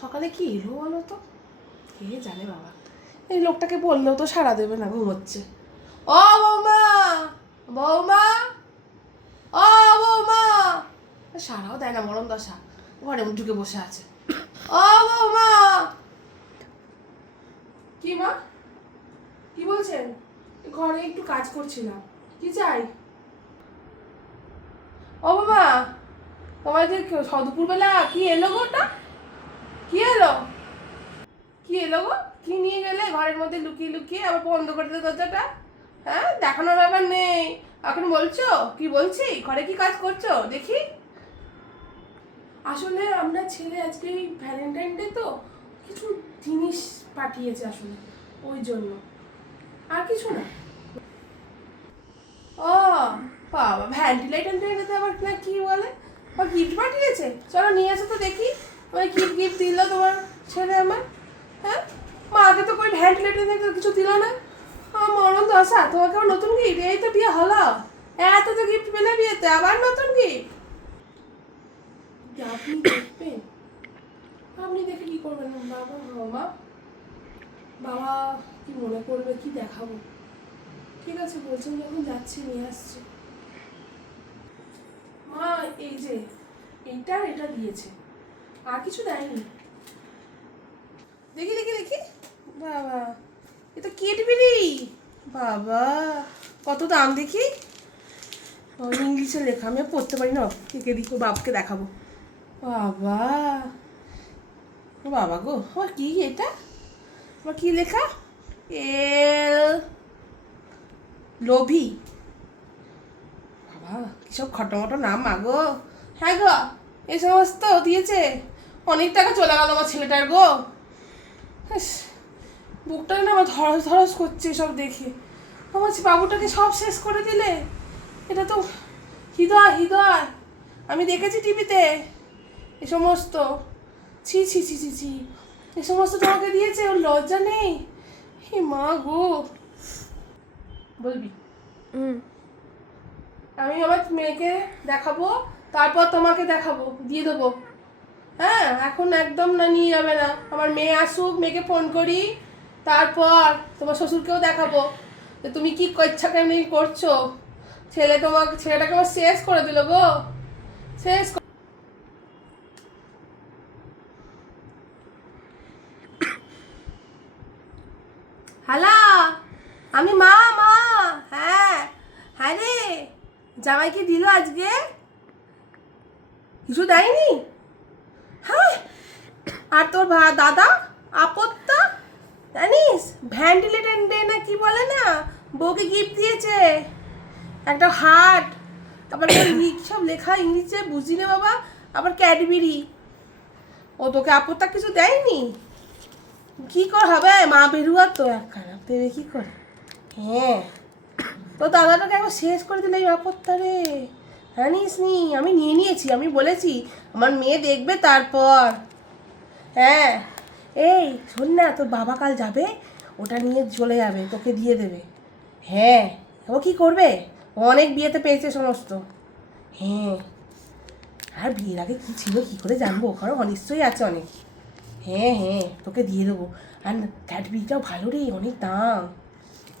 সকালে কি এলো বলো তো? কে জানে বাবা। এই লোকটাকে বললেও তো সাড়া দেবে না, ঘুমোচ্ছে। ও বৌমা! বৌমা! ও বৌমা! সারাও দেয় না মরম দশা। ঘরে ঢুকে বসে আছে। ও বৌমা! কি মা? কি বলছেন? ঘরে একটু কাজ করছিলাম। কি চাই? ও বাবা তোমার যে দুপুরবেলা কি এলো গো ওটা কি এলো? কি এলো গো? কি নিয়ে গেলে? ঘরের মধ্যে লুকিয়ে লুকিয়ে আবার বন্ধ করে দিলে দরজাটা? হ্যাঁ? দেখানোর ব্যাপার নেই। এখন বলছো? কি বলছি? ঘরে কি কাজ করছ? দেখি। আসলে আমরা ছেলে আজকে এই ভ্যালেন্টাইন ডে তো কিছু জিনিস পাঠিয়েছে আসলে, ওই জন্য। আর কিছু না। ও, বাবা ভ্যান্টিলেটার দিতে আবার না কি বলে? ও গিফট পাঠিয়েছে? চলো নিয়ে আসো তো দেখি। ওই গিফট দিল তোমার ছেলে আমার হ্যাঁ? মাকে তো কই ভ্যান্টিলেটার থেকে কিছু দিল না। মরণ দশা, তোমাকে আবার নতুন গিফট এই তো বিয়ে হলো। এত তো গিফট পেলে বিয়েতে, আবার নতুন গিফট আপনি দেখবেন, আপনি দেখে কি করবেন? বাবা মা বাবা কি মনে করবে, কি দেখাবো? ঠিক আছে, বলছেন যখন যাচ্ছি, নিয়ে আসছি। মা, এই যে, এইটা, এটা দিয়েছে। আর কিছু দেয়নি। দেখি দেখি দেখি। বাবা এ তো কেটবিরি বাবা কত দাম দেখি। ও, ইংলিশে লেখা আমি পড়তে পারি না। কে ও বাপকে দেখাবো। বাবা ও বাবা গো আমার কি এটা? আমার কি লেখা? এল লোভী। বাবা কিসব খটোমটো নাম মাগো হ্যাঁ গো এই সমস্ত দিয়েছে। অনেক টাকা চলে গেল আমার ছেলেটার গো। বুকটা না আমার ধরস ধরস করছে সব দেখে। আমার বাবুটাকে সব শেষ করে দিলে? এটা তো হৃদয় হৃদয়। আমি দেখেছি টিভিতে এ সমস্ত। ছি ছি ছি ছি ছি। এ সমস্ত তোমাকে দিয়েছে ওর লজ্জা নেই। হে মা গো। বলবি? আমি আমার মেয়েকে দেখাবো তারপর তোমাকে দেখাবো দিয়ে দেবো। হ্যাঁ এখন একদম না, নিয়ে যাবে না। আমার মেয়ে আসুক, মেয়েকে ফোন করি, তারপর তোমার শ্বশুরকেও দেখাবো যে তুমি কি ইচ্ছা কেমনি করছ। ছেলে তোমাকে, ছেলেটাকে আমার শেষ করে দিল গো। শেষ হ্যালো আমি মা মা হ্যাঁ হ্যাঁ রে, জামাইকে দিল আজকে? কিছু দেয়নি? হ্যাঁ? আর তোর দাদা, আপত্তা? জানিস ভ্যান্টিলেটেন ডে না কি বলে না? বউকে গিফট দিয়েছে। একটা হার্ট আবার সব লেখা ইংলিশে? বুঝি না বাবা। আবার ক্যাডবেরি ও তোকে আপত্তা কিছু দেয়নি? কি কর হবে? মা বেরুয়া তো একখানা দেবে কি করে? হ্যাঁ। তো দাদাটাকে একবার শেষ করে দিলে এই ব্যাপারটা রে। জানিস নি আমি নিয়ে নিয়েছি, আমি বলেছি, আমার মেয়ে দেখবে তারপর। হ্যাঁ এই শোন না, তোর বাবা কাল যাবে, ওটা নিয়ে চলে যাবে, তোকে দিয়ে দেবে। হ্যাঁ ও কি করবে? অনেক বিয়েতে পেয়েছে সমস্ত। হ্যাঁ আর বিয়ের আগে কী ছিল, কী করে জানব? ওখানে নিশ্চয়ই আছে অনেক। হ্যাঁ হ্যাঁ তোকে দিয়ে দেবো। আর ক্যাডবেরিটাও ভালো রে, অনেক দাম।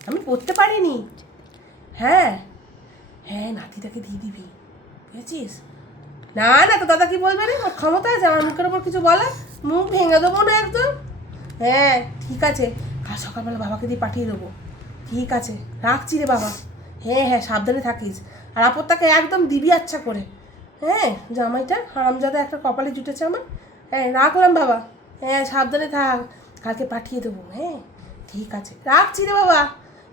আমি পড়তে পারিনি। হ্যাঁ হ্যাঁ নাতিটাকে দিয়ে দিবি। বুঝেছিস? না না, তো দাদা কি বলবে রে? ওর ক্ষমতা আছে, আমার মুখের ওপর কিছু বলা মুখ ভেঙে দেবো না একদম? হ্যাঁ ঠিক আছে। কাল সকালবেলা বাবাকে দিয়ে পাঠিয়ে দেবো। ঠিক আছে, রাখছি রে বাবা। হ্যাঁ হ্যাঁ সাবধানে থাকিস। আর আপত্তাকে একদম দিবি আচ্ছা করে। হ্যাঁ জামাইটা হারামজাদা একটা কপালে জুটেছে আমার। হ্যাঁ রাখলাম বাবা। হ্যাঁ সাবধানে থাক। কালকে পাঠিয়ে দেবো হ্যাঁ। ঠিক আছে, রাখছি রে বাবা।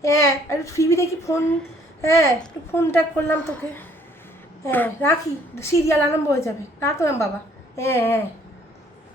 হ্যাঁ একটু ফিবি দেখি ফোন। হ্যাঁ একটু ফোন ট্যাগ করলাম তোকে। হ্যাঁ রাখি সিরিয়াল আরম্ভ হয়ে যাবে। রাখলাম বাবা। হ্যাঁ হ্যাঁ।